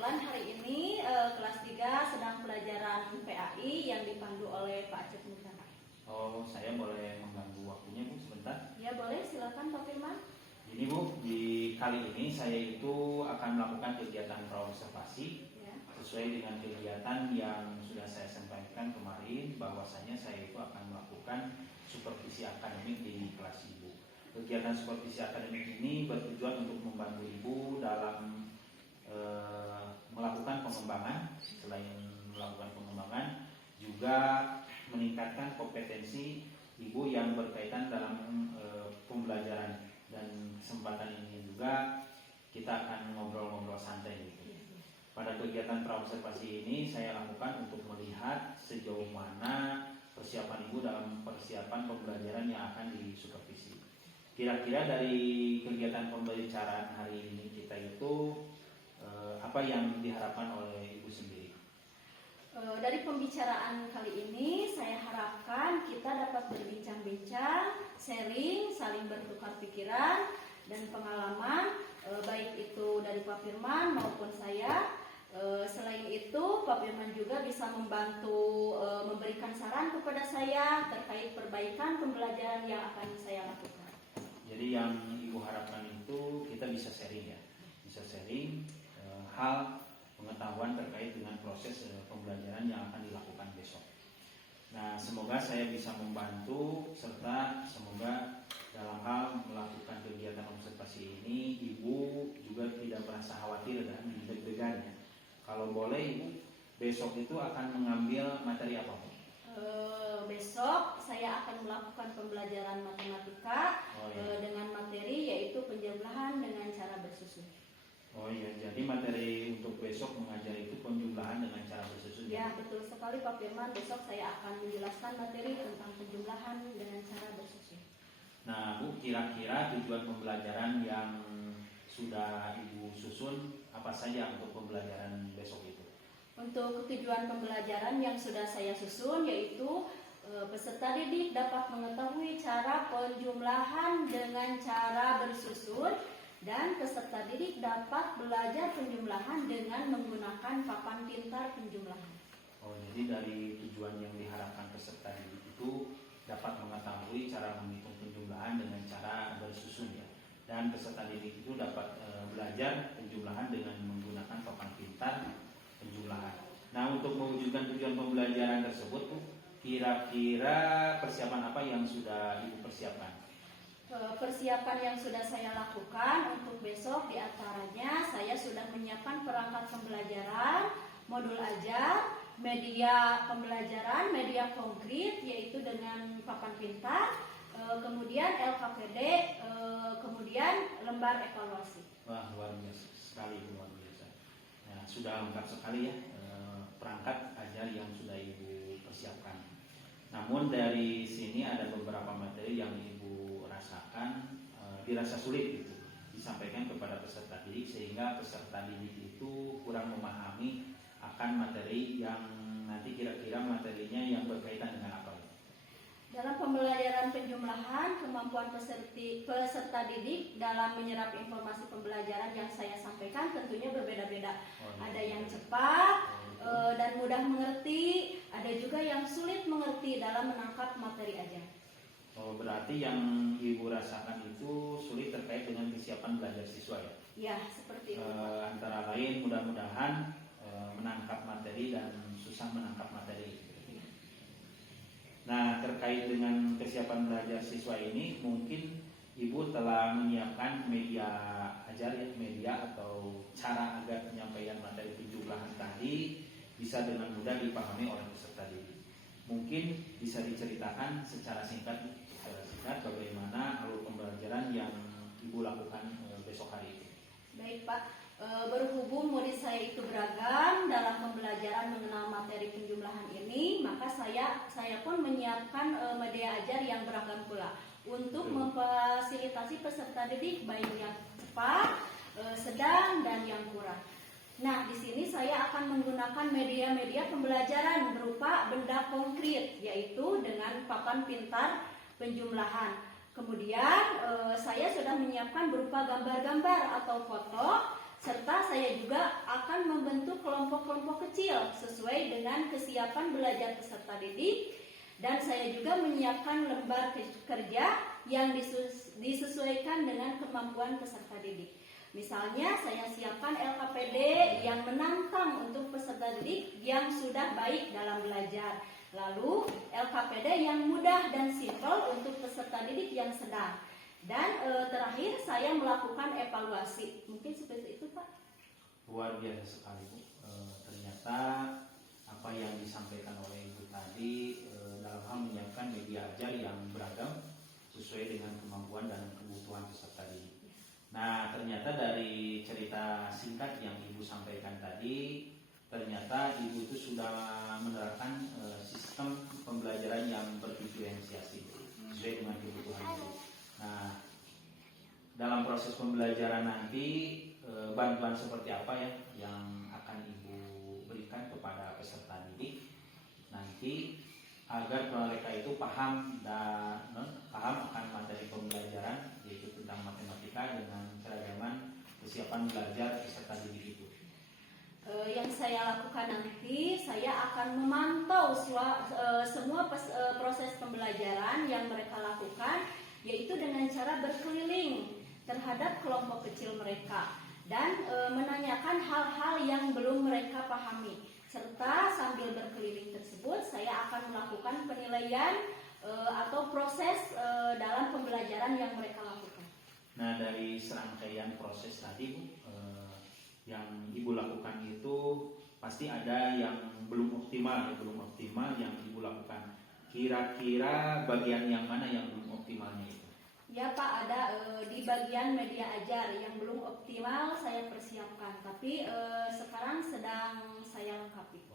kebetulan hari ini kelas 3 sedang pelajaran PAI yang dipandu oleh Pak Acep Mutara. Oh, saya boleh mengganggu waktunya Bu sebentar? Ya boleh, silakan Pak Firman. Ini Bu, di kali ini saya itu akan melakukan kegiatan praobservasi Ya. sesuai dengan kegiatan yang sudah saya sampaikan kemarin, bahwasanya saya itu akan melakukan supervisi akademik di kelas Ibu. Kegiatan supervisi akademik ini bertujuan untuk membantu Ibu dalam melakukan pengembangan. Selain melakukan pengembangan, juga meningkatkan kompetensi Ibu yang berkaitan dalam pembelajaran. Dan kesempatan ini juga kita akan ngobrol-ngobrol santai gitu. Pada kegiatan praobservasi ini saya lakukan untuk melihat sejauh mana persiapan Ibu dalam persiapan pembelajaran yang akan disupervisi. Kira-kira dari kegiatan pembicaraan hari ini kita itu apa yang diharapkan oleh Ibu sendiri? Dari pembicaraan kali ini saya harapkan kita dapat berbincang-bincang, sharing, saling bertukar pikiran dan pengalaman, baik itu dari Pak Firman maupun saya. Selain itu Pak Firman juga bisa membantu memberikan saran kepada saya terkait perbaikan pembelajaran yang akan saya lakukan. Jadi yang Ibu harapkan itu kita bisa sharing ya, bisa sharing hal pengetahuan terkait dengan proses pembelajaran yang akan dilakukan besok. Nah, semoga saya bisa membantu serta semoga dalam hal melakukan kegiatan observasi ini Ibu juga tidak merasa khawatir dan deg-degan ya. Kalau boleh Ibu, besok itu akan mengambil materi apa? Besok saya akan melakukan pembelajaran matematika dengan materi yaitu penjumlahan dengan cara bersusun. Oh iya, jadi materi untuk besok mengajar itu penjumlahan dengan cara bersusun. Ya, betul sekali Pak Firman. Besok saya akan menjelaskan materi tentang penjumlahan dengan cara bersusun. Nah Bu, kira-kira tujuan pembelajaran yang sudah Ibu susun apa saja untuk pembelajaran besok itu? Untuk tujuan pembelajaran yang sudah saya susun yaitu peserta didik dapat mengetahui cara penjumlahan dengan cara bersusun, dan peserta didik dapat belajar penjumlahan dengan menggunakan papan pintar penjumlahan. Oh, jadi dari tujuan yang diharapkan peserta didik itu dapat mengetahui cara menghitung penjumlahan dengan cara bersusun ya. Dan peserta didik itu dapat belajar penjumlahan dengan menggunakan papan pintar penjumlahan. Nah, untuk mewujudkan tujuan pembelajaran tersebut, kira-kira persiapan apa yang sudah Ibu persiapkan? Persiapan yang sudah saya lakukan untuk besok diantaranya saya sudah menyiapkan perangkat pembelajaran, modul ajar, media pembelajaran, media konkret yaitu dengan papan pintar, kemudian LKPD, kemudian lembar evaluasi. Wah, luar biasa sekali, luar biasa. Nah, sudah lengkap sekali ya perangkat ajar yang sudah Ibu persiapkan. Namun dari sini ada beberapa materi yang Ibu rasakan dirasa sulit gitu disampaikan kepada peserta didik, sehingga peserta didik itu kurang memahami akan materi yang nanti kira-kira materinya yang berkaitan dengan apa. Dalam pembelajaran penjumlahan, kemampuan peserta didik dalam menyerap informasi pembelajaran yang saya sampaikan tentunya berbeda-beda. Ada yang cepat dan mudah mengerti, ada juga yang sulit mengerti dalam menangkap materi ajar. Oh, berarti yang Ibu rasakan itu sulit terkait dengan kesiapan belajar siswa ya? Ya, seperti itu. Antara lain mudah-mudahan menangkap materi dan susah menangkap materi. Nah, terkait dengan kesiapan belajar siswa ini, mungkin Ibu telah menyiapkan media ajar ya, media atau cara agar penyampaian materi penjumlahan tadi bisa dengan mudah dipahami oleh peserta didik. Mungkin bisa diceritakan secara singkat bagaimana alur pembelajaran yang Ibu lakukan besok hari ini. Baik Pak, berhubung murid saya itu beragam dalam pembelajaran mengenal materi penjumlahan ini, maka saya pun menyiapkan media ajar yang beragam pula untuk memfasilitasi peserta didik baik yang cepat, sedang dan yang kurang. Nah, di sini saya akan menggunakan media-media pembelajaran berupa benda konkret, yaitu dengan papan pintar penjumlahan. Kemudian saya sudah menyiapkan berupa gambar-gambar atau foto, serta saya juga akan membentuk kelompok-kelompok kecil sesuai dengan kesiapan belajar peserta didik, dan saya juga menyiapkan lembar kerja yang disesuaikan dengan kemampuan peserta didik. Misalnya saya siapkan LKPD yang menantang untuk peserta didik yang sudah baik dalam belajar. Lalu LKPD yang mudah dan simpel untuk peserta didik yang sedang. Dan terakhir saya melakukan evaluasi. Mungkin seperti itu, Pak. Luar biasa sekali, Bu. Ternyata apa yang disampaikan oleh Ibu tadi dalam hal menyiapkan media ajar yang beragam sesuai dengan kemampuan dan kebutuhan peserta didik. Nah, ternyata dari cerita singkat yang Ibu sampaikan tadi, ternyata Ibu itu sudah menerapkan sistem pembelajaran yang berdiferensiasi sesuai dengan kebutuhan Ibu. Nah, dalam proses pembelajaran nanti bantuan seperti apa ya yang akan Ibu berikan kepada peserta didik nanti agar mereka itu paham akan materi pembelajaran, yaitu tentang matematika dengan keragaman kesiapan belajar peserta didik itu. Yang saya lakukan nanti, saya akan memantau semua proses pembelajaran yang mereka lakukan, yaitu dengan cara berkeliling terhadap kelompok kecil mereka dan menanyakan hal-hal yang belum mereka pahami, serta sambil berkeliling tersebut saya akan melakukan penilaian atau proses dalam pembelajaran yang mereka lakukan. Nah, dari serangkaian proses tadi, Bu, yang Ibu lakukan itu pasti ada yang belum optimal yang Ibu lakukan. Kira-kira bagian yang mana yang belum optimalnya itu? Ya Pak, ada di bagian media ajar yang belum optimal saya persiapkan, tapi sekarang sedang saya lengkapi.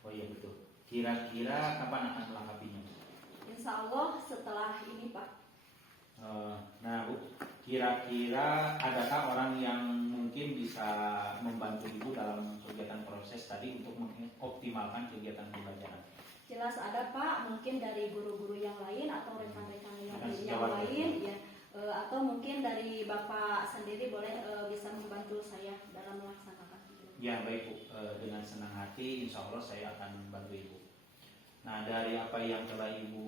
Oh iya betul. Kira-kira kapan akan melengkapinya? Insya Allah setelah ini Pak. Nah Bu, kira-kira adakah orang yang mungkin bisa membantu Ibu dalam kegiatan proses tadi untuk mengoptimalkan kegiatan pembelajaran? Jelas ada Pak, mungkin dari guru-guru yang lain atau rekan-rekan yang lain ya, atau mungkin dari Bapak sendiri boleh bisa membantu saya dalam melaksanakan. Ya baik Bu, dengan senang hati insya Allah saya akan membantu Ibu. Nah, dari apa yang telah Ibu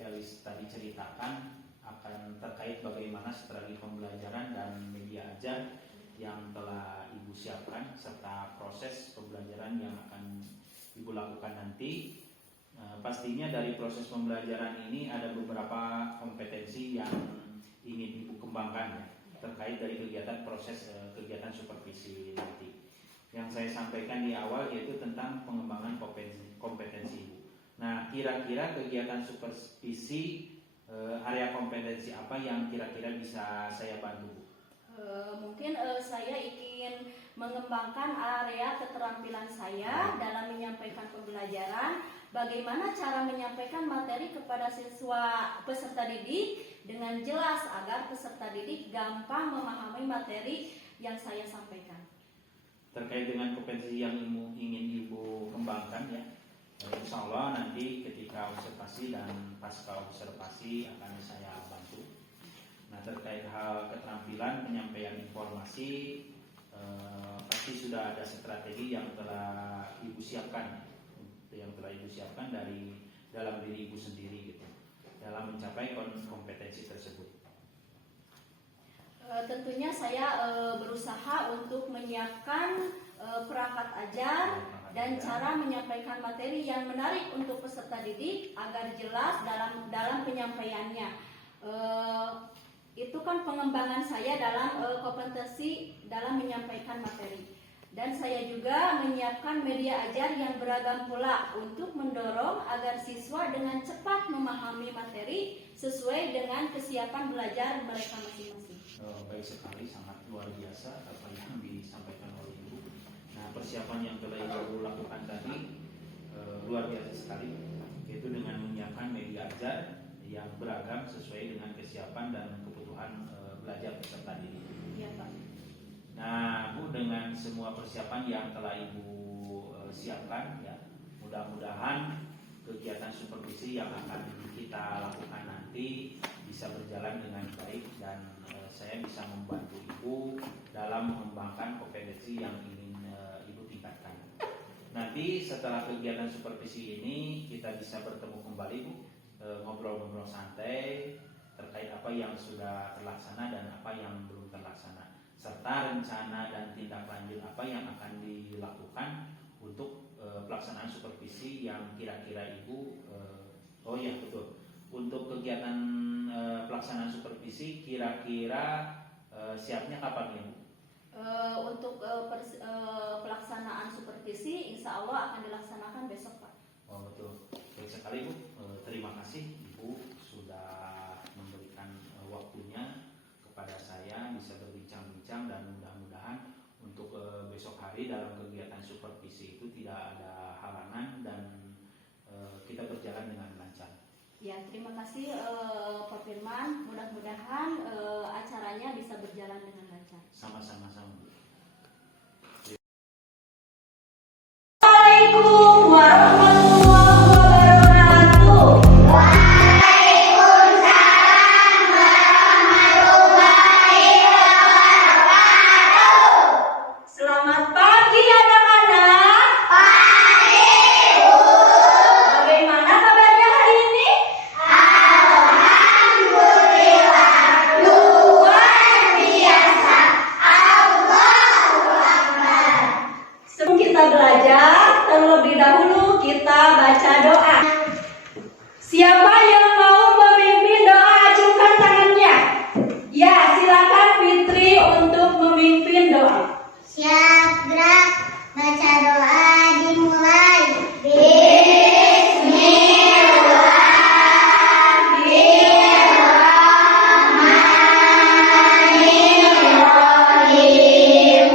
Elis tadi ceritakan akan terkait bagaimana strategi pembelajaran dan media ajar yang telah Ibu siapkan serta proses pembelajaran yang akan Ibu lakukan nanti. Pastinya dari proses pembelajaran ini ada beberapa kompetensi yang ingin Ibu kembangkan ya, terkait dari kegiatan proses kegiatan supervisi nanti. Yang saya sampaikan di awal yaitu tentang pengembangan kompetensi Ibu. Nah, kira-kira kegiatan supervisi area kompetensi apa yang kira-kira bisa saya bantu, Bu? Mungkin saya ingin mengembangkan area keterampilan saya dalam menyampaikan pembelajaran, bagaimana cara menyampaikan materi kepada siswa peserta didik dengan jelas agar peserta didik gampang memahami materi yang saya sampaikan. Terkait dengan kompetensi yang ingin Ibu kembangkan ya, insya Allah nanti ketika observasi dan pasca observasi akan saya bantu. Nah, terkait hal keterampilan penyampaian informasi pasti sudah ada strategi yang telah Ibu siapkan, dari dalam diri Ibu sendiri gitu, dalam mencapai kompetensi tersebut. Tentunya saya berusaha untuk menyiapkan perangkat ajar dan cara menyampaikan materi yang menarik untuk peserta didik agar jelas dalam penyampaiannya. Itu kan pengembangan saya dalam kompetensi dalam menyampaikan materi. Dan saya juga menyiapkan media ajar yang beragam pula untuk mendorong agar siswa dengan cepat memahami materi sesuai dengan kesiapan belajar mereka masing-masing. Baik sekali, sangat luar biasa apa yang disampaikan oleh Ibu. Nah, persiapan yang telah Ibu lakukan tadi luar biasa sekali, yaitu dengan menyiapkan media ajar yang beragam sesuai dengan kesiapan dan kebutuhan belajar peserta didik. Iya Pak. Nah, Bu, dengan semua persiapan yang telah Ibu siapkan, ya, mudah-mudahan kegiatan supervisi yang akan kita lakukan nanti bisa berjalan dengan baik dan saya bisa membantu Ibu dalam mengembangkan kompetensi yang ingin Ibu tingkatkan. Nanti setelah kegiatan supervisi ini kita bisa bertemu kembali Bu, ngobrol-ngobrol santai terkait apa yang sudah terlaksana dan apa yang belum terlaksana, serta rencana dan tindak lanjut apa yang akan dilakukan untuk pelaksanaan supervisi yang kira-kira Ibu oh ya betul, untuk kegiatan pelaksanaan supervisi kira-kira siapnya kapan ya Bu? Untuk pelaksanaan supervisi insya Allah akan dilaksanakan besok Pak. Oh betul, baik sekali Bu. Terima kasih Ibu sudah memberikan waktunya kepada saya bisa berbincang-bincang dan mudah-mudahan untuk besok hari dalam kegiatan supervisi itu tidak ada halangan dan kita berjalan dengan lancar. Ya, terima kasih Pak Firman. Mudah-mudahan acaranya bisa berjalan dengan lancar. Sama-sama. Assalamualaikum warahmatullahi wabarakatuh. Waalaikumsalam warahmatullahi wabarakatuh. Selamat pagi anak-anak. Pagi Bu. Bagaimana kabarnya hari ini? Alhamdulillah luar biasa. Allahu Akbar. Sebelum kita belajar, terlebih dahulu kita baca doa. Siapa yang mau memimpin doa, ajukan tangannya. Ya, silakan Fitri untuk memimpin doa. Siap, gerak, baca doa dimulai. Bismillahirrahmanirrahim.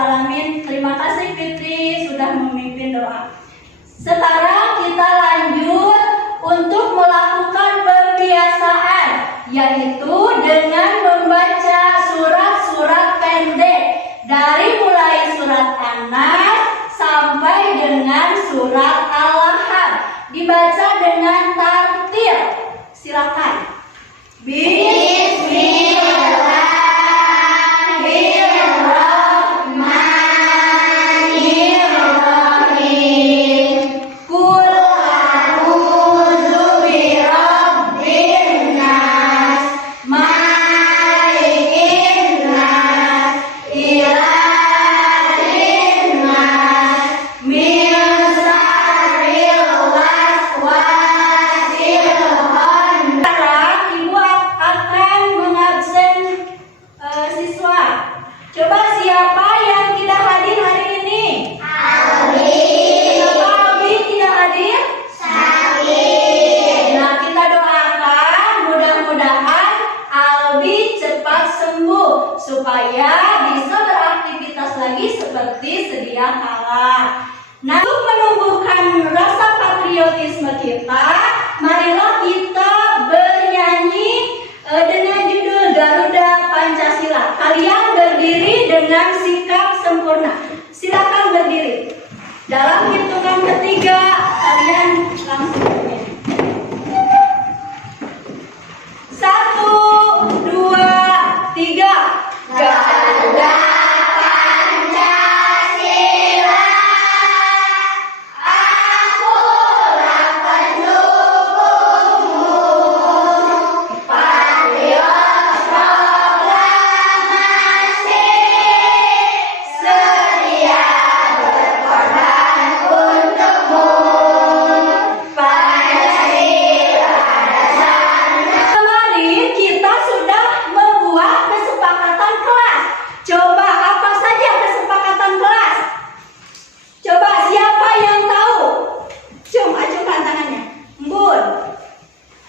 Alamin. Terima kasih Fitri sudah memimpin doa. Sekarang kita lanjut untuk melakukan pembiasaan, yaitu dengan membaca surat-surat pendek dari mulai surat An-Nas sampai dengan surat Al-Lahab. Dibaca dengan tartil. Silakan. Bismillahirrahmanirrahim. Qul a'udzu birabbin nas, malikin nas, ilahin nas, min syarril waswasil khannas. Sekarang Ibu akan mengabsen siswa. Coba siapa yang tidak hadir hari ini? Kenapa Albi tidak hadir? Nah, kita doakan mudah-mudahan Albi cepat sembuh supaya bisa beraktivitas lagi seperti sedia kala. Nah, untuk menumbuhkan rasa patriotisme kita, marilah kita bernyanyi dengan judul Garuda Pancasila. Kalian berdiri dengan sikap sempurna. Silakan berdiri. Dalam hitungan ketiga, kalian langsung bernyanyi. 1, 2, 3. Garuda Pancasila, akulah pendukungmu. Patriot proklamasi, sedia berkorban untukmu. Pancasila dasarnya. Kemarin kita sudah membuat kesepakatan kelas. Coba apa saja kesepakatan kelas? Coba siapa yang tahu? Coba ajukan tangannya. Bun.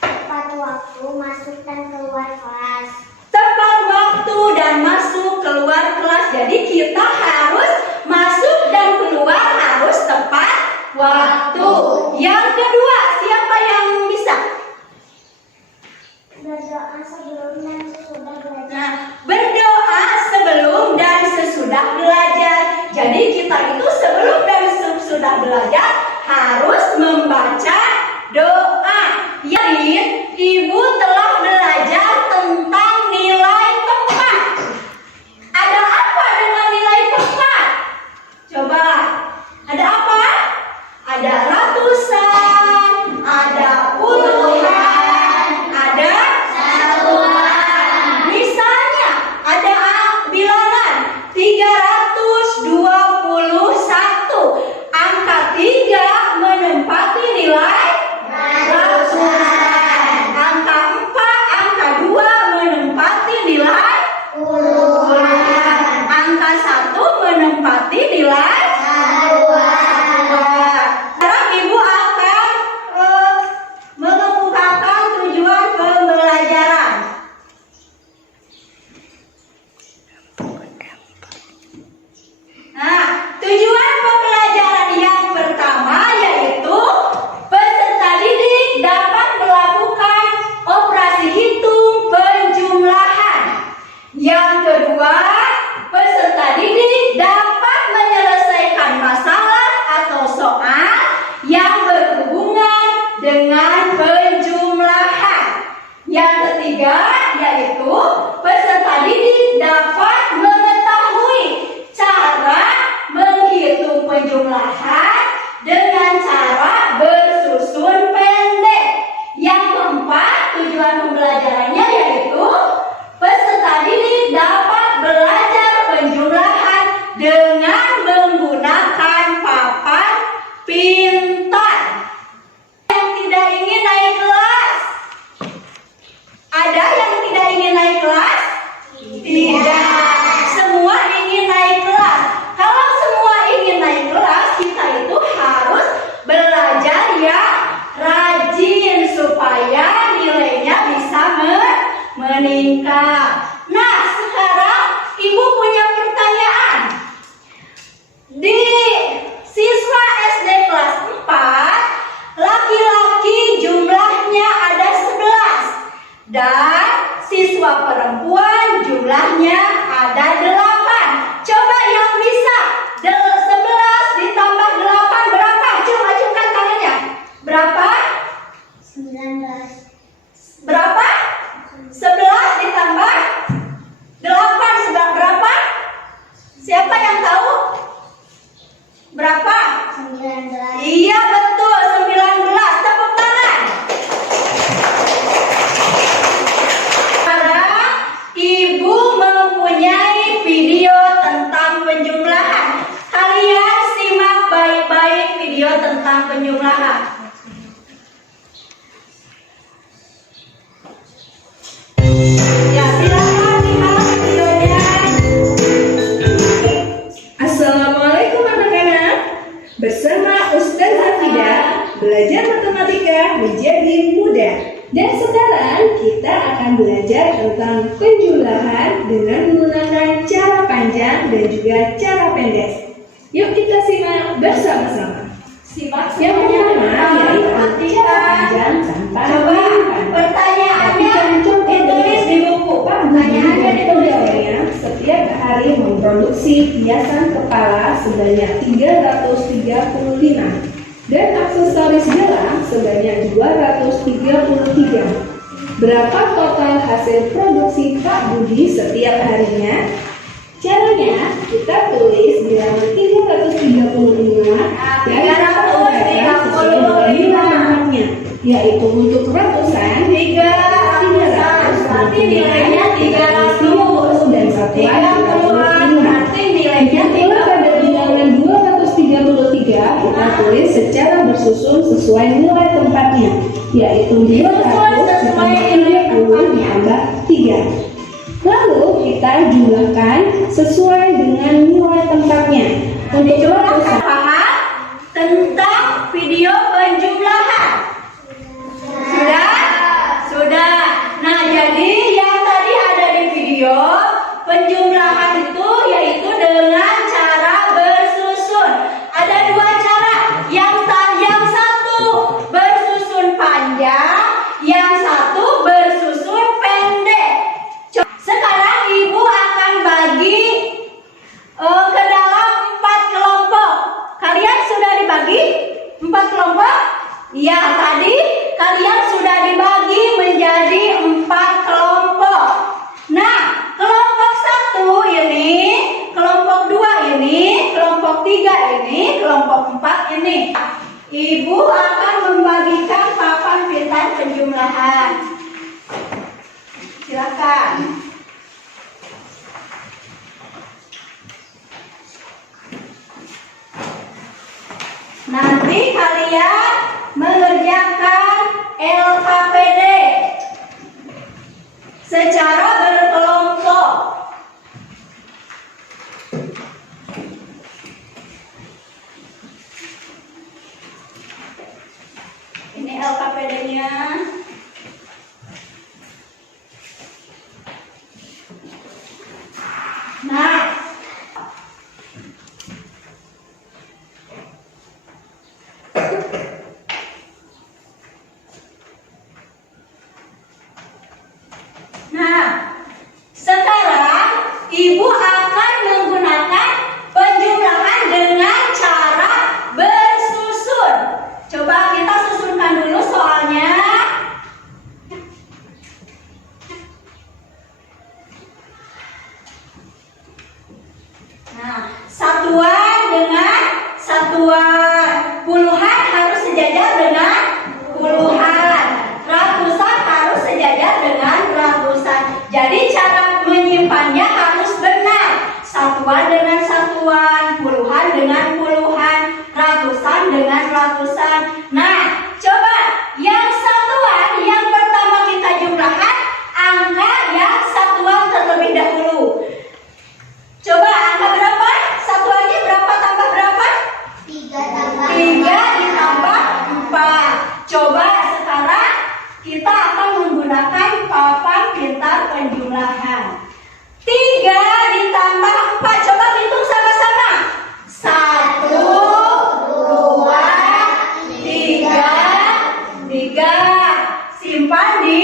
Tepat waktu masuk dan keluar kelas. Tepat waktu dan masuk keluar kelas. Jadi kita harus masuk dan keluar harus tepat waktu. Yang kedua, siapa yang bisa? Berdoa sebelum dan sesudah belajar. Nah, berdoa sebelum dan sesudah belajar. Jadi kita itu sebelum dan sesudah belajar harus membaca doa. Jadi ibu telah belajar tentang nilai tepat. Ada apa dengan nilai tepat? Coba, ada apa? Ada ratusan, ada puluhan, ada satuan. Misalnya ada bilangan 321. Angka 3 menempati nilai ratusan. Angka 4, angka 2 menempati nilai puluhan. Angka 1 menempati nilai satuan. Sekarang ibu akan mengemukakan tujuan pembelajaran. Nah, tujuan pembelajaran yang pertama yaitu peserta didik dapat melakukan operasi hitung penjumlahan. Yang kedua, peserta didik dapat menyelesaikan masalah atau soal yang berhubungan dengan penjumlahan. Yang ketiga, yaitu peserta didik dapat mengetahui cara menghitung penjumlahan dengan cara bersusun pendek. Yang keempat, tujuan pembelajarannya yaitu peserta didik dapat belajar penjumlahan dengan menggunakan papan pintar. Yang tidak ingin naik kelas? Ada yang tidak ingin naik kelas? Tidak. Semua ingin naik kelas. Kalau semua ingin naik kelas, kita itu harus belajar yang rajin supaya nilainya bisa meningkat. Nah, sekarang ibu punya pertanyaan. Di siswa SD kelas 4, laki-laki jumlahnya ada 11 dan siswa perempuan jumlahnya ada 8. Coba yang bisa 11 ditambah 8 berapa? Coba acungkan tangannya. Berapa? 19. Berapa? 11 ditambah 8 sebab berapa? Siapa yang tahu? Berapa? 19. Iya betul, 19. Tepuk tangan. Sekarang ibu mempunyai video tentang penjumlahan. Kalian simak baik-baik video tentang penjumlahan. Ya, silakan lihat videonya. Assalamualaikum anak-anak. Bersama Ustaz Hafida, belajar matematika menjadi mudah. Dan sekarang kita akan belajar tentang penjumlahan dengan menggunakan cara panjang dan juga cara pendek. Yuk kita simak bersama-sama. Simak Yang pertama yaitu perhatikan. cara panjang tanpa Coba menggunakan. pertanyaannya Contoh ditulis di buku. Pertanyaannya ditulis. Setiap hari memproduksi hiasan kepala sebanyak 335 dan aksesoris gelang sebanyak 233. Berapa total hasil produksi Pak Budi setiap harinya? Caranya kita tulis bilangan 335 dan tempatnya, yaitu untuk ratusan 300 berarti nilainya 300 dan satuan 30-an berarti nilainya Bila pada bilangan 233 kita tulis secara bersusun sesuai nilai tempatnya, yaitu 200 ditambah 30 ditambah 3. Lalu kita jumlahkan sesuai dengan nilai tempatnya. Untuk ratusan paham tentang video penjumlahan? Sudah? Sudah. Nah, jadi yang tadi ada di video penjumlahan itu yaitu dengan cara bersusun. Ada dua cara. Yang satu bersusun panjang, yang satu bersusun Ya, tadi kalian sudah dibagi menjadi 4 kelompok. Nah, kelompok 1 ini, kelompok 2 ini, kelompok 3 ini, kelompok 4 ini. Ibu akan membagikan papan pintar penjumlahan. Silakan. Nanti kalian mengerjakan LKPD secara berkelompok. Ini LKPD-nya. Nah, sekarang Ibu akan menggunakan penjumlahan dengan cara bersusun. Coba kita susunkan dulu soalnya. Nah, satuan dengan satuan, puluhan harus sejajar dengan puluhan, ratusan harus sejajar dengan ratusan. Jadi cara menyimpannya harus benar. Satuan dengan satuan, puluhan dengan puluhan, ratusan dengan ratusan. Nah, coba yang satuan yang pertama kita jumlahkan angka yang satuan terlebih dahulu. Coba angka berapa? Satuannya berapa tambah berapa? 3 ditambah 4. Coba sekarang kita akan menggunakan papan pintar penjumlahan. 3 ditambah 4. Coba hitung sama-sama. 1, 2, 3. Simpan di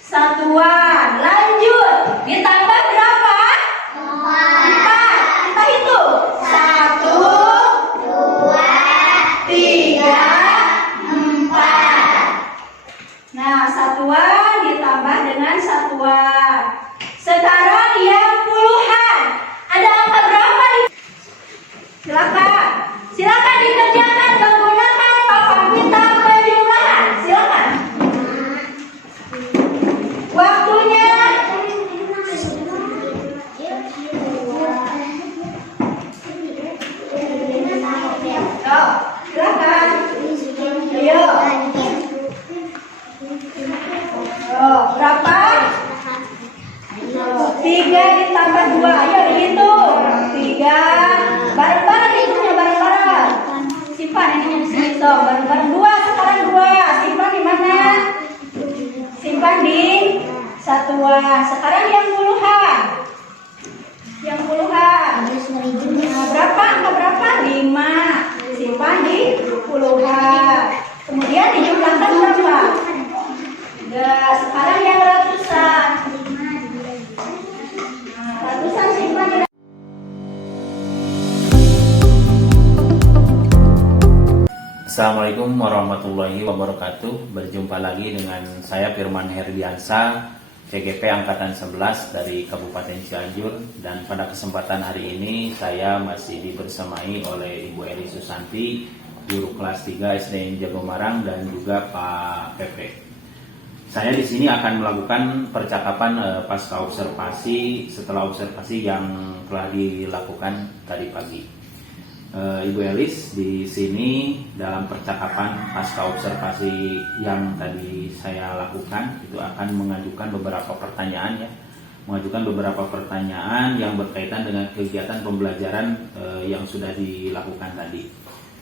satuan. Lanjut. Ditambah berapa? 4. Kita hitung. 1, 2, 3, 4. Nah, satuan ditambah dengan satuan. Sekarang yang puluhan. Ada angka berapa? Silakan. Silakan dikerjakan menggunakan papan pintar penjumlahan. Silakan. Waktunya. Silakan. Ayo. Berapa? 3 ditambah 2. Ayo dihitung. 3. Bareng-bareng hitungnya, bareng-bareng. Simpan ininya di sini, so. Bareng-bareng 2. Sekarang 2. Simpan di mana? Simpan di satuan. Sekarang yang puluhan. Yang puluhan. Nah, berapa? Angka berapa? 5. Simpan di puluhan. Kemudian dijumlahkan berapa? Sekarang yang ratusan. Nah, ratusan simpan di. Assalamualaikum warahmatullahi wabarakatuh. Berjumpa lagi dengan saya Firman Herdiansa, CGP Angkatan 11 dari Kabupaten Cianjur. Dan pada kesempatan hari ini saya masih dibersamai oleh Ibu Eri Susanti, guru kelas 3 SDN Jagomarang, dan juga Pak Pepe. Saya di sini akan melakukan percakapan pasca observasi setelah observasi yang telah dilakukan tadi pagi. Ibu Elis di sini dalam percakapan pasca observasi yang tadi saya lakukan itu akan mengajukan beberapa pertanyaan yang berkaitan dengan kegiatan pembelajaran yang sudah dilakukan tadi.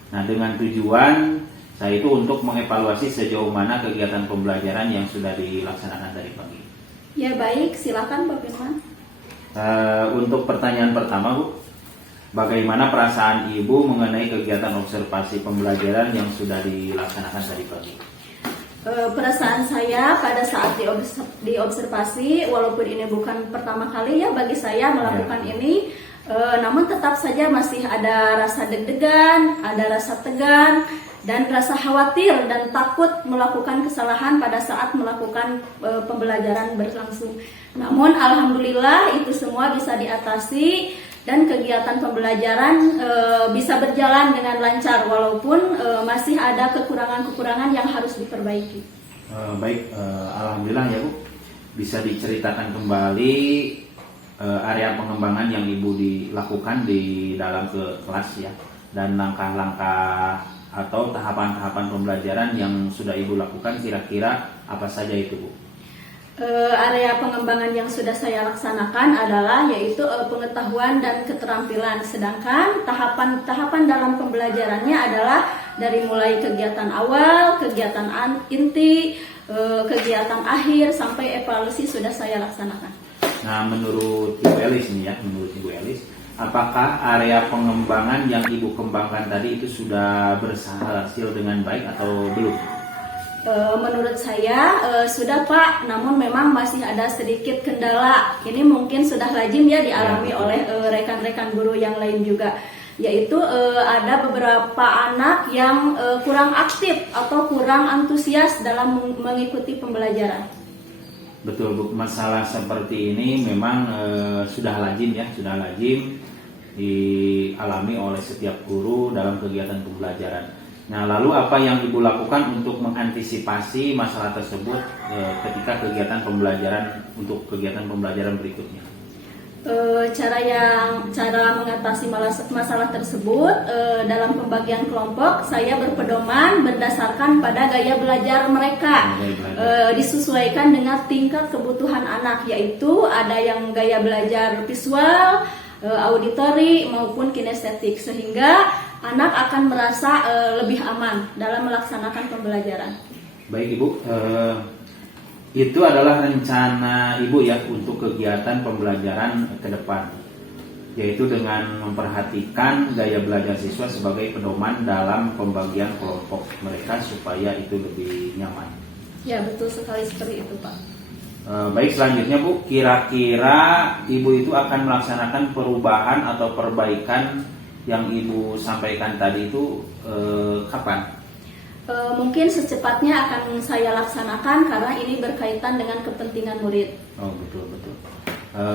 Nah, dengan tujuan saya itu untuk mengevaluasi sejauh mana kegiatan pembelajaran yang sudah dilaksanakan tadi pagi. Ya baik, silakan Pak Firman. Untuk pertanyaan pertama, Bu, bagaimana perasaan Ibu mengenai kegiatan observasi pembelajaran yang sudah dilaksanakan tadi pagi? Perasaan saya pada saat diobservasi, walaupun ini bukan pertama kali ya bagi saya melakukan ini, namun tetap saja masih ada rasa deg-degan, ada rasa tegang, dan rasa khawatir dan takut melakukan kesalahan pada saat melakukan pembelajaran berlangsung. Namun alhamdulillah itu semua bisa diatasi dan kegiatan pembelajaran bisa berjalan dengan lancar walaupun masih ada kekurangan-kekurangan yang harus diperbaiki. Baik, alhamdulillah ya Bu, bisa diceritakan kembali area pengembangan yang Ibu dilakukan di dalam kelas ya, dan langkah-langkah atau tahapan-tahapan pembelajaran yang sudah Ibu lakukan kira-kira apa saja itu Bu? Area pengembangan yang sudah saya laksanakan adalah yaitu pengetahuan dan keterampilan, sedangkan tahapan-tahapan dalam pembelajarannya adalah dari mulai kegiatan awal, kegiatan inti, kegiatan akhir sampai evaluasi sudah saya laksanakan. Nah, menurut Ibu Elis nih ya, menurut Ibu Elis, apakah area pengembangan yang Ibu kembangkan tadi itu sudah berhasil dengan baik atau belum? Menurut saya sudah Pak, namun memang masih ada sedikit kendala. Ini mungkin sudah lazim ya dialami oleh rekan-rekan guru yang lain juga, yaitu ada beberapa anak yang kurang aktif atau kurang antusias dalam mengikuti pembelajaran. Betul Bu, masalah seperti ini memang sudah lazim ya, sudah lazim dialami oleh setiap guru dalam kegiatan pembelajaran. Nah, lalu apa yang Ibu lakukan untuk mengantisipasi masalah tersebut ketika kegiatan pembelajaran berikutnya? Cara mengatasi masalah tersebut dalam pembagian kelompok, saya berpedoman berdasarkan pada gaya belajar mereka, disesuaikan dengan tingkat kebutuhan anak, yaitu ada yang gaya belajar visual, auditori maupun kinestetik, sehingga anak akan merasa lebih aman dalam melaksanakan pembelajaran. Baik Ibu, itu adalah rencana Ibu ya untuk kegiatan pembelajaran ke depan, yaitu dengan memperhatikan gaya belajar siswa sebagai pedoman dalam pembagian kelompok mereka supaya itu lebih nyaman. Ya, betul sekali seperti itu Pak. Baik, selanjutnya Bu, kira-kira Ibu itu akan melaksanakan perubahan atau perbaikan yang Ibu sampaikan tadi itu kapan? Mungkin secepatnya akan saya laksanakan karena ini berkaitan dengan kepentingan murid. Oh, betul.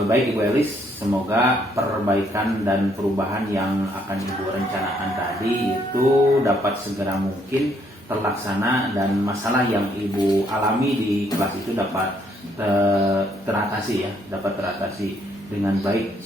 Baik Ibu Elis, semoga perbaikan dan perubahan yang akan Ibu rencanakan tadi itu dapat segera mungkin terlaksana dan masalah yang Ibu alami di kelas itu dapat teratasi dengan baik.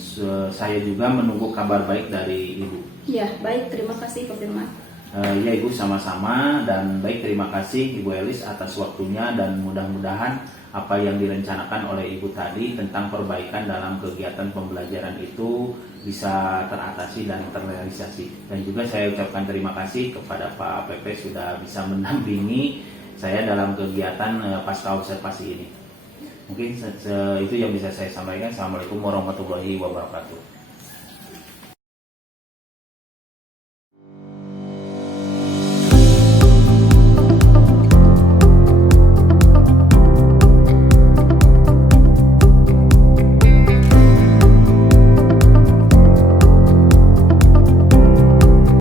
Saya juga menunggu kabar baik dari Ibu. Ya, baik, terima kasih Pak Firman. Ya Ibu, sama-sama, dan baik, terima kasih Ibu Elis atas waktunya, dan mudah-mudahan apa yang direncanakan oleh Ibu tadi tentang perbaikan dalam kegiatan pembelajaran itu bisa teratasi dan terrealisasi. Dan juga saya ucapkan terima kasih kepada Pak APP sudah bisa mendampingi saya dalam kegiatan pasca observasi ini. Mungkin itu yang bisa saya sampaikan. Assalamualaikum warahmatullahi wabarakatuh.